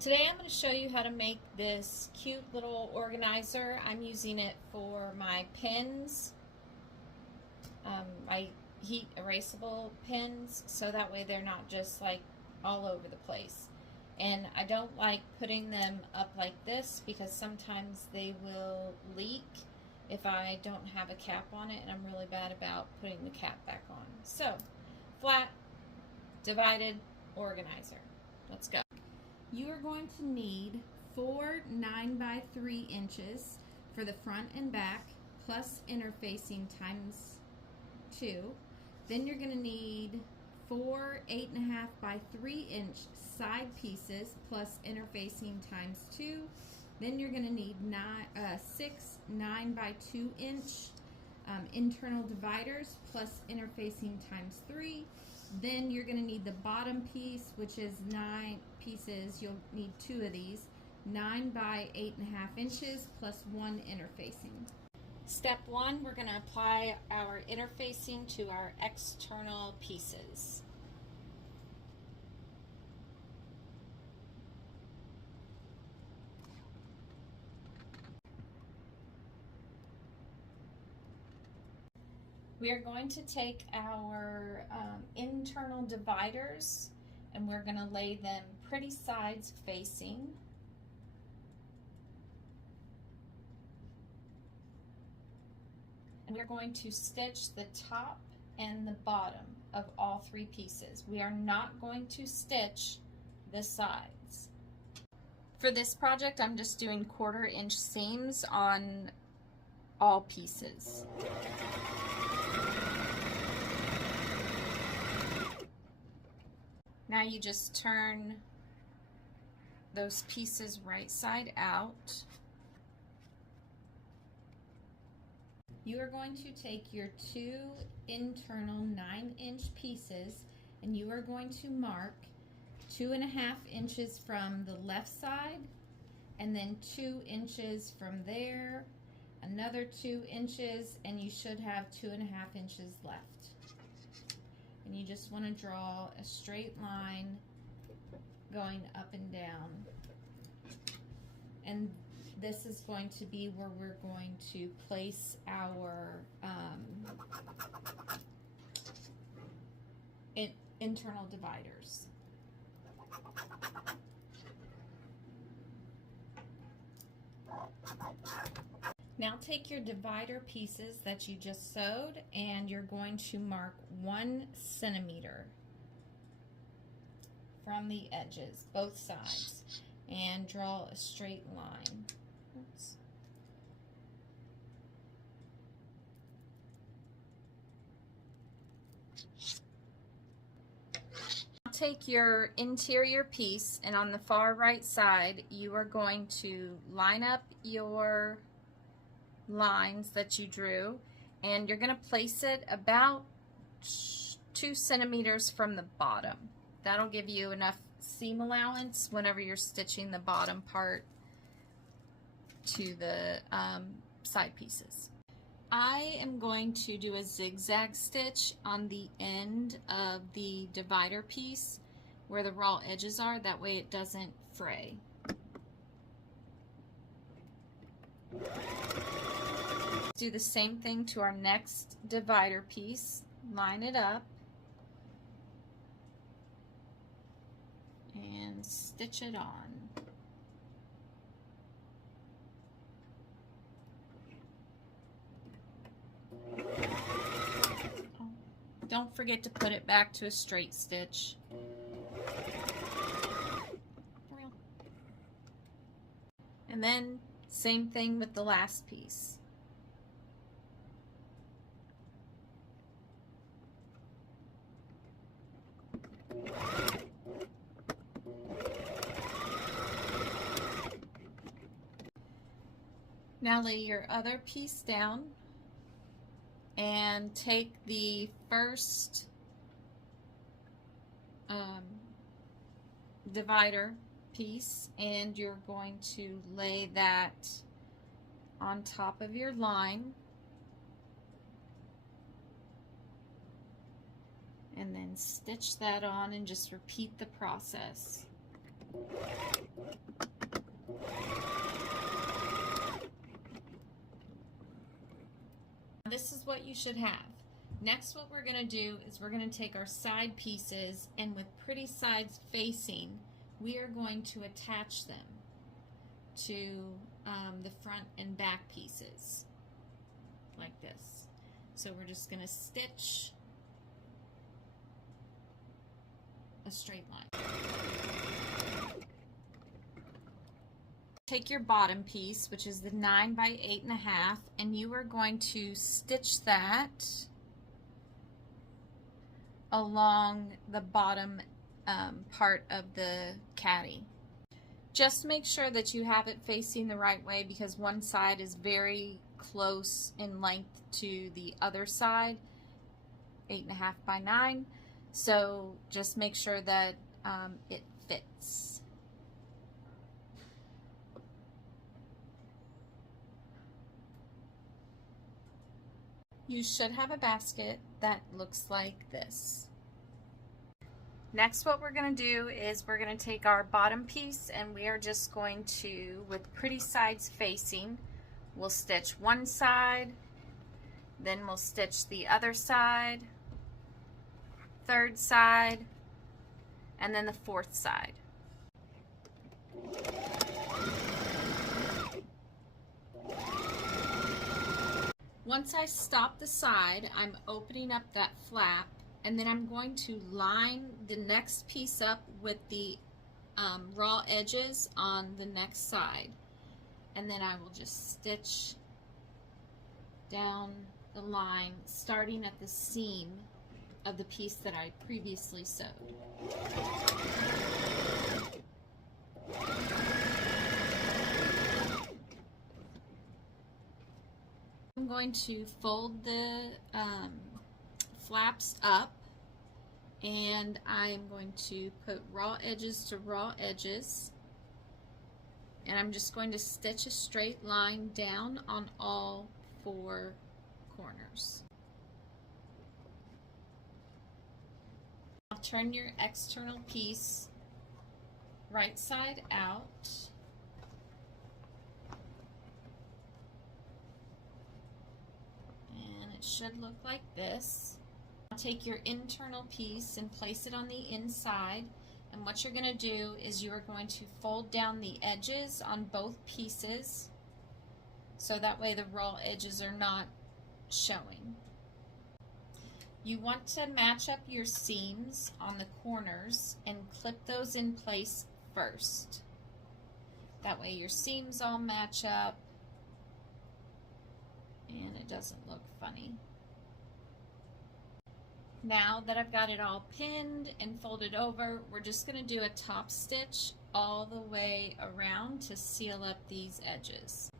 Today I'm going to show you how to make this cute little organizer. I'm using it for my pens, my heat erasable pens, so that way they're not just like all over the place. And I don't like putting them up like this because sometimes they will leak if I don't have a cap on it, and I'm really bad about putting the cap back on. So, flat, divided organizer. Let's go. You are going to need 4 9x3 inches for the front and back, plus interfacing times 2. Then you're going to need 4 8.5 by 3 inch side pieces, plus interfacing times 2. Then you're going to need 6 9 by 2 inch internal dividers, plus interfacing times 3. Then you're going to need the bottom piece, which is 9 pieces. You'll need 2 of these, 9 by 8.5 inches, plus 1 interfacing. Step 1, we're going to apply our interfacing to our external pieces. We are going to take our internal dividers and we're going to lay them pretty sides facing. And we're going to stitch the top and the bottom of all 3 pieces. We are not going to stitch the sides. For this project, I'm just doing 1/4 inch seams on all pieces. Now you just turn those pieces right side out. You are going to take your 2 internal 9-inch pieces and you are going to mark 2.5 inches from the left side, and then 2 inches from there, another 2 inches, and you should have 2.5 inches left. And you just want to draw a straight line going up and down. And this is going to be where we're going to place our internal dividers. Now take your divider pieces that you just sewed and you're going to mark 1 centimeter from the edges, both sides, and draw a straight line. Oops. Take your interior piece and on the far right side you are going to line up your lines that you drew, and you're going to place it about 2 centimeters from the bottom. That'll give you enough seam allowance whenever you're stitching the bottom part to the side pieces. I am going to do a zigzag stitch on the end of the divider piece where the raw edges are, that way it doesn't fray. Do the same thing to our next divider piece. Line it up and stitch it on. Don't forget to put it back to a straight stitch. And then same thing with the last piece. Now lay your other piece down and take the first divider piece and you're going to lay that on top of your line, and then stitch that on and just repeat the process. This is what you should have. Next, what we're going to do is we're going to take our side pieces, and with pretty sides facing, we are going to attach them to the front and back pieces like this. So we're just going to stitch a straight line. Take your bottom piece, which is the 9 by 8.5, and you are going to stitch that along the bottom part of the caddy. Just make sure that you have it facing the right way, because one side is very close in length to the other side, 8.5 by 9. So just make sure that it fits. You should have a basket that looks like this. Next, what we're going to do is we're going to take our bottom piece, and we are just going to, with pretty sides facing, we'll stitch one side, then we'll stitch the other side, third side, and then the fourth side. Once I stop the side, I'm opening up that flap, and then I'm going to line the next piece up with the raw edges on the next side, and then I will just stitch down the line starting at the seam of the piece that I previously sewed. I'm going to fold the flaps up, and I'm going to put raw edges to raw edges, and I'm just going to stitch a straight line down on all 4 corners. Now turn your external piece right side out, and it should look like this. Take your internal piece and place it on the inside, and what you're going to do is you are going to fold down the edges on both pieces, so that way the raw edges are not showing. You want to match up your seams on the corners and clip those in place first. That way your seams all match up and it doesn't look funny. Now that I've got it all pinned and folded over, we're just going to do a top stitch all the way around to seal up these edges.